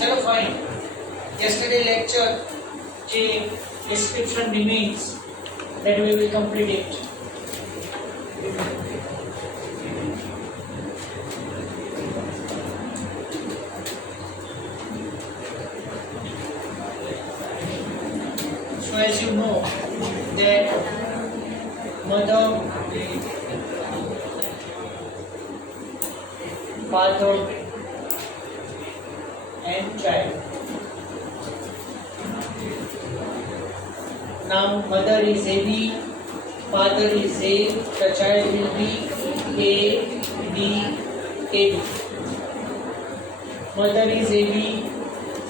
चलो fine. Yesterday lecture જે description remains that we will complete it. So as you know that mother, father and child. Now mother is AB, father is A, the child will be A, B, AB. Mother is AB,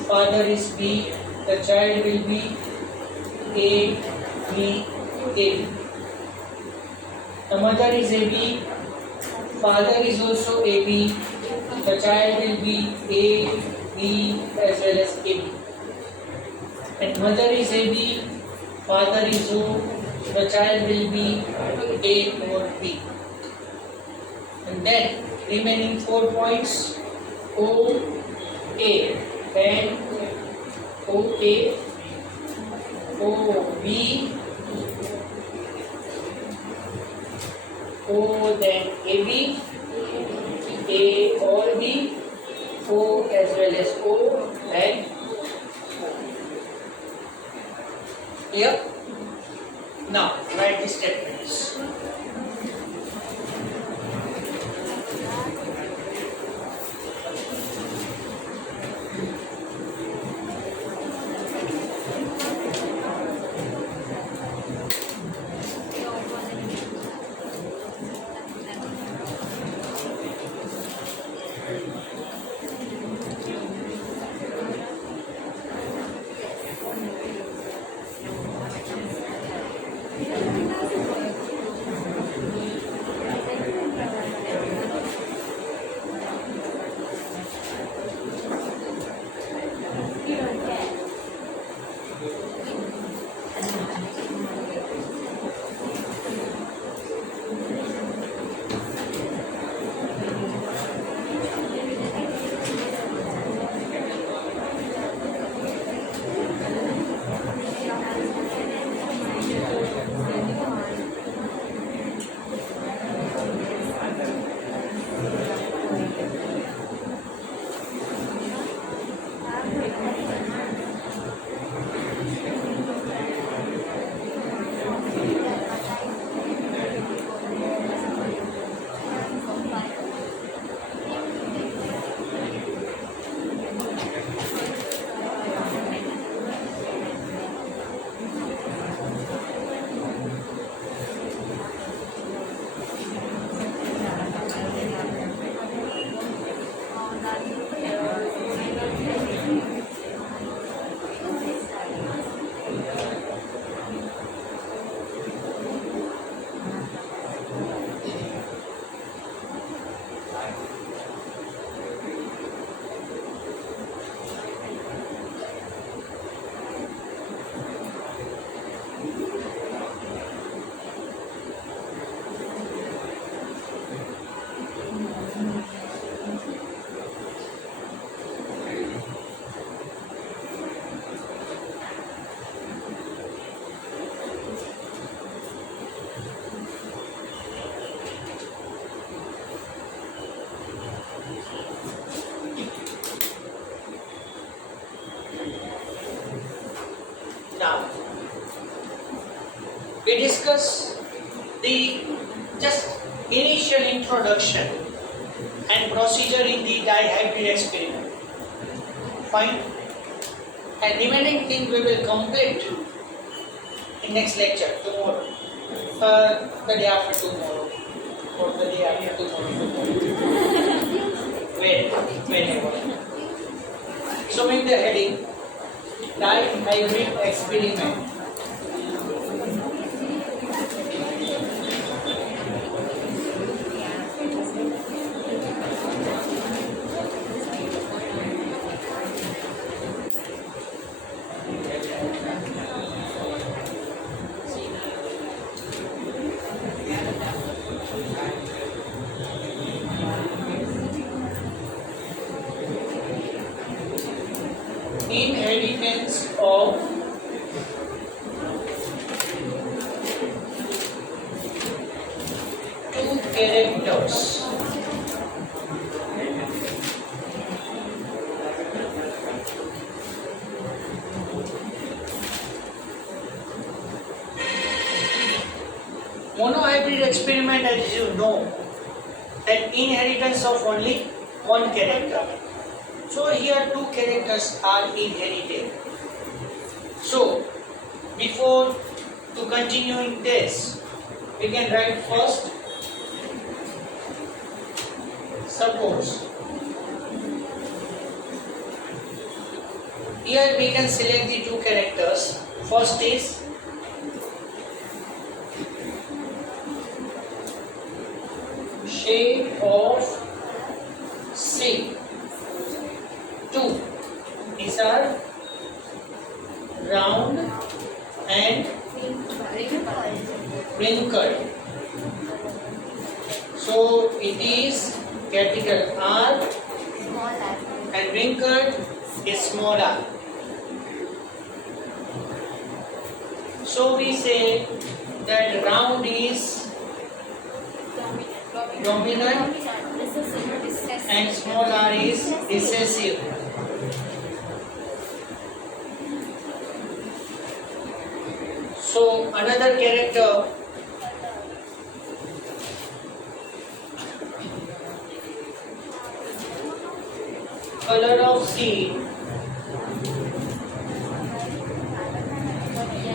father is B, the child will be A, B, AB. The mother is AB, father is also AB, the child will be A, B as well as AB. And mother is AB, father is O, the child will be A or B. And then remaining 4 points, O, A, then O, A, O, B, O, then AB, A or B, O as well as O, and clear? Now write the statements. Now we discuss the just initial introduction and procedure in the dihybrid experiment. Fine. And remaining thing we will complete in next lecture tomorrow, the day after tomorrow, or the day after tomorrow. Whenever. So in the heading, dihybrid experiment. inheritance of two characters. Monohybrid experiment, as you know, that inheritance of only one character. So here two characters are inherited. So before to continuing this, we can write first. Suppose here we can select the two characters. First is shape of C. 2. These are round and wrinkled. So it is capital R and wrinkled is small r. So we say that round is dominant and small r is recessive. So another character color of seed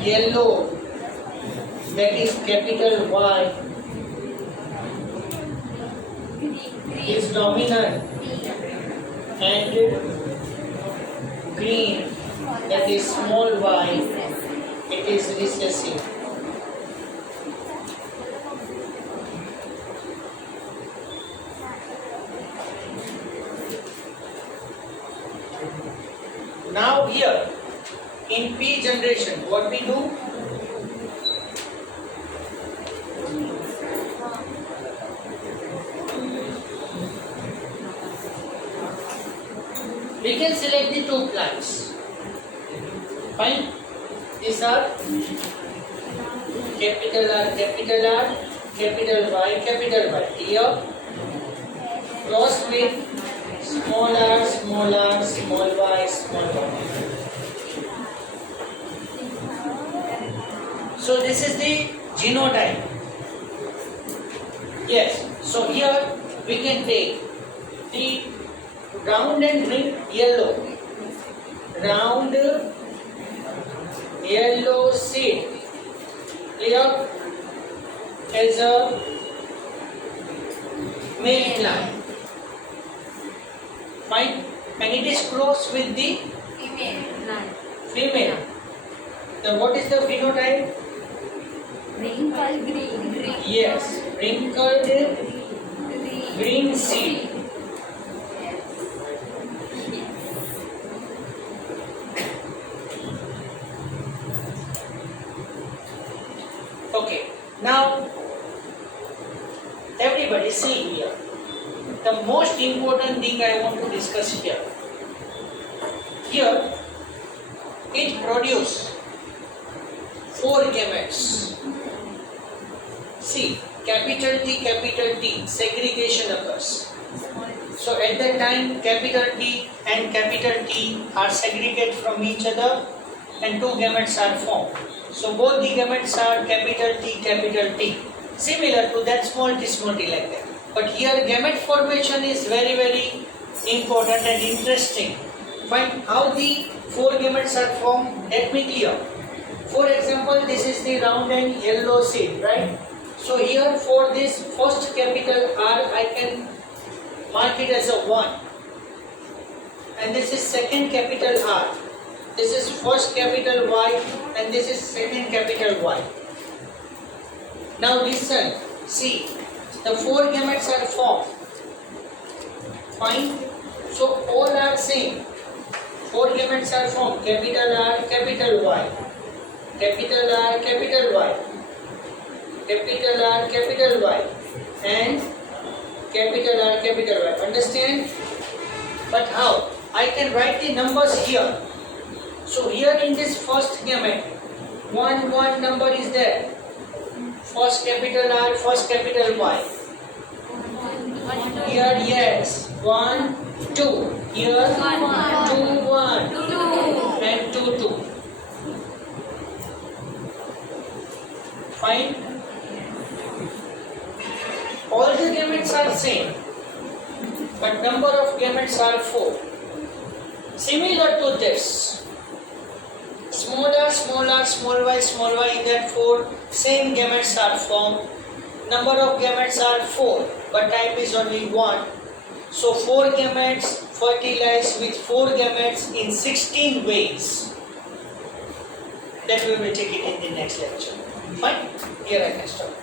yellow, that is capital Y, is dominant, and green, that is small y, it is recessive. Now here in P generation, what we do? We can select the two plants. Fine. These are capital R, capital R, capital Y, capital Y. Here cross with small r, small r, small y, small y. So this is the genotype. Yes. So here we can take the round and ring yellow. Round yellow seed. Clear? As a male plant. Fine. And it is crossed with the female. Then what is the phenotype? Wrinkled green. Yes. Wrinkled green seed. Okay. Now, everybody see here. The most important thing I want to discuss here. Here, it produces 4 gametes. See, capital T, segregation occurs. So at that time, capital T and capital T are segregated from each other and 2 gametes are formed. So both the gametes are capital T, similar to that small t like that. But here gamete formation is very, very important and interesting. Find how the 4 gametes are formed. Let me clear. For example, this is the round and yellow seed, right? So here for this first capital R, I can mark it as a 1. And this is second capital R. This is first capital Y and this is second capital Y. Now listen, see, the 4 gametes are formed. Fine. So all are same. 4 gametes are formed. Capital R, capital Y. Capital R, capital Y. Capital R, capital Y. And capital R, capital Y. Understand? But how? I can write the numbers here. So here in this first gamete, one number is there. First capital R, first capital Y. Here yes, 1, 2. Here 2, 1, and 2, 2. Fine. All the gametes are same, but number of gametes are 4. Similar to this, small r, small y, therefore same gametes are formed. Number of gametes are 4, but type is only 1. So 4 gametes fertilize with 4 gametes in 16 ways. That we will take it in the next lecture. Fine? Here I can stop.